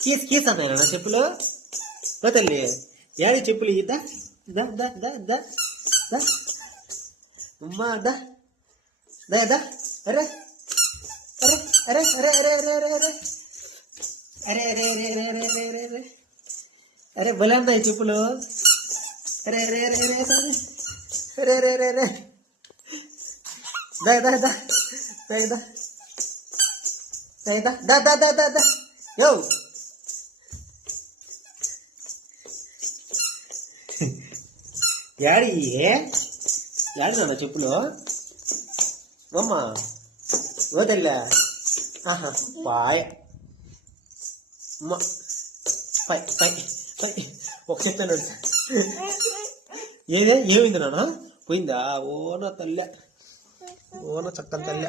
keys అన్నాయి నా చెప్పులు తల్లి ఏది చెప్పులు ఇద్దా దా దా దా దా దా ఉమ్మా దా దా దా అరే అరే అరే అరే అరే అరే అరే అరే అరే అరే అరే అరే అరే అరే అరే అరే భలే ఉన్నాయి చెప్పులు అరే అరే అరే అరే అరే అరే అరే అరే దా దా దా దా దా దా దా దా దా దా యో యాడి యాడినా చెప్పులు అమ్మ వదల్లా ఆహా పాయ్ అమ్మ పై పై పై ఒక చెప్తాను ఏమైంది నాన్న పోయిందా ఓనా తల్లె ఓనా చక్కని తల్లె